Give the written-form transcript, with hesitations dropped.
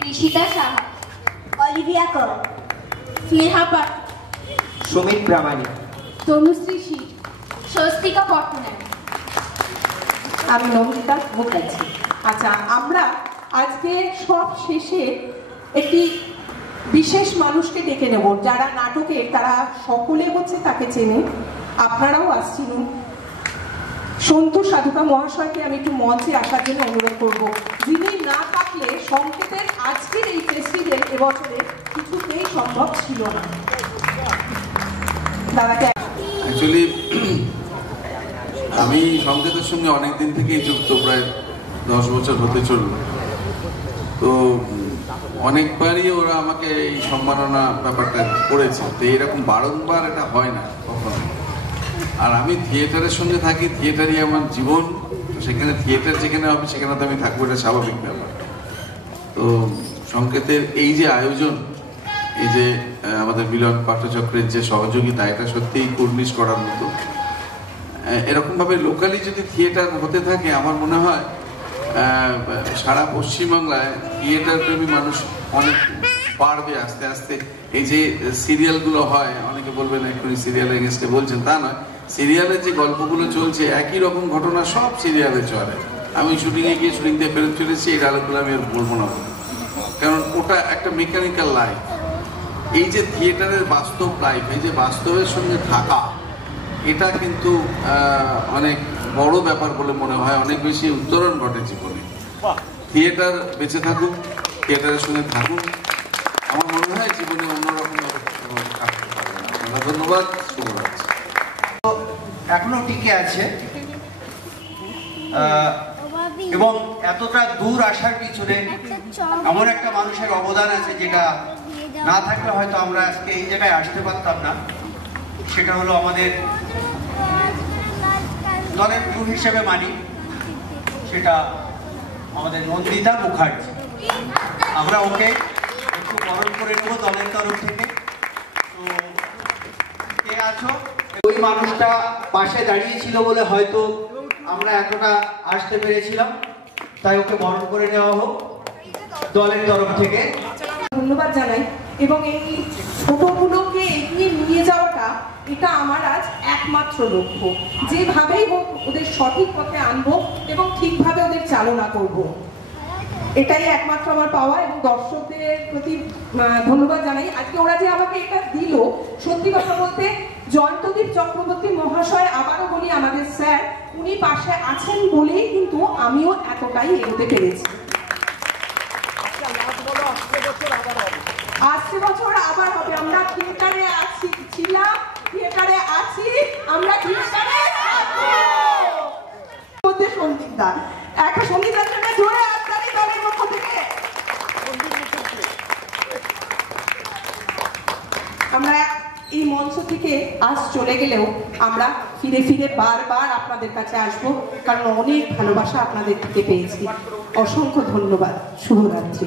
Rishita Saha, Olivia কর, স্নেহা পাঠ, সুমিত প্রামাণিক, তনুশ্রী শীল, স্বস্তিকা পট্টনায়ক। আমি নমিতা মুখার্জি। আচ্ছা, আমরা আজকে সব শেষে একটি বিশেষ মানুষকে ডেকে নেব, যারা নাটকে তারা সকলে হচ্ছে তাকে চেনে, আপনারাও আসছেন। সন্তু সাধুকা মহাশয়কে আমি একটু মঞ্চে আসার জন্য অনুরোধ করব, যিনি না থাকলে সংকেতের আজকের এই ফেস্টিভ্যাল এবছরে কিছুতেই সম্ভব ছিল না। দাদাকে অ্যাকচুয়ালি আমি সংকেতের সঙ্গে অনেকদিন থেকেই যুক্ত, প্রায় 10 বছর হতে চলল। তো অনেকবারই ওরা আমাকে এই সম্মাননা ব্যাপারটা করেছে, তো এরকম বারংবার এটা হয় না কখনো। আর আমি থিয়েটারের সঙ্গে থাকি, থিয়েটারই আমার জীবন, তো সেখানে থিয়েটার যেখানে হবে সেখানে তো আমি থাকবো, এটা স্বাভাবিক ব্যাপার। তো সংকেতের এই যে আয়োজন, এই যে আমাদের মিলন পাঠচক্রের যে সহযোগিতা, এটা সত্যিই কুর্নিশ করার মতো। এরকমভাবে লোকালি যদি থিয়েটার হতে থাকে, আমার মনে হয় সারা পশ্চিমবাংলায় থিয়েটার প্রেমী মানুষ অনেক বাড়বে আস্তে আস্তে। এই যে সিরিয়ালগুলো হয়, অনেকে বলবেন এক্ষুনি সিরিয়ালের এগেন্স্টে বলছেন, তা নয়। সিরিয়ালের যে গল্পগুলো চলছে, একই রকম ঘটনা সব সিরিয়ালে চলে। আমি শুটিংয়ে গিয়ে শুটিং দিয়ে ফেরত চলেছি, এই ডায়লগগুলো আমি আর বলবো না, কারণ ওটা একটা মেকানিক্যাল লাইফ। এই যে থিয়েটারের বাস্তব লাইফ, এই যে বাস্তবের সঙ্গে থাকা, এটা কিন্তু অনেক বড় ব্যাপার বলে মনে হয়, অনেক বেশি উত্তরণ ঘটে জীবনে। থিয়েটার বেঁচে থাকুক, থিয়েটারের সঙ্গে থাকুন, আমার মনে হয় জীবনে অন্যরকম থাকতে পারবে। ধন্যবাদ, শুভরাত্রি। এখনো টিকে আছে এবং এতটা দূর আসার পিছনে এমন একটা মানুষের অবদান আছে, যেটা না থাকলে হয়তো আমরা আজকে এই জায়গায় আসতে পারতাম না। সেটা হলো আমাদের দলের গুরু হিসেবে মানি, সেটা আমাদের নন্দিতা মুখার্জি। আমরা ওকে একটু বরণ করে নেবো দলের তরফ থেকে। তো কে আছো? ওই মানুষটা পাশে দাঁড়িয়েছিল বলে হয়তো আমরা এতটা আসতে পেরেছিলাম, তাই ওকে বরণ করে নেওয়া হোক দলের তরফ থেকে। ধন্যবাদ জানাই, এবং এই ছোটগুলোকে এগিয়ে নিয়ে যাওয়াটা এটা আমার আজ একমাত্র লক্ষ্য। যেভাবেই হোক ওদের সঠিক পথে আনবো এবং ঠিকভাবে ওদের চালনা করব, এটাই একমাত্র আমার পাওয়া। এবং দর্শকদের প্রতি ধন্যবাদ জানাই। আজকে ওরা যে আমাকে এটা দিল, সত্যি কথা বলতে জয়ন্তদীপ চক্রবর্তী মহাশয়, আবারও বলি আমাদের স্যার, উনি পাশে আছেন বলেই কিন্তু আমিও এতটাই এগোতে পেরেছি। আসছে বছর আবার হবে। আমরা থিয়েটারে আছি, ছিলাম, থিয়েটারে আছি, আমরা থিয়েটারে মধ্যে সঙ্গীতদা, একটা সঙ্গীতের জন্য জোরে আপনারই দলের পক্ষ থেকে আমরা এই মঞ্চ থেকে আজ চলে গেলেও আমরা ফিরে ফিরে বারবার আপনাদের কাছে আসবো, কারণ অনেক ভালোবাসা আপনাদের থেকে পেয়েছি। অসংখ্য ধন্যবাদ, শুভরাত্রি।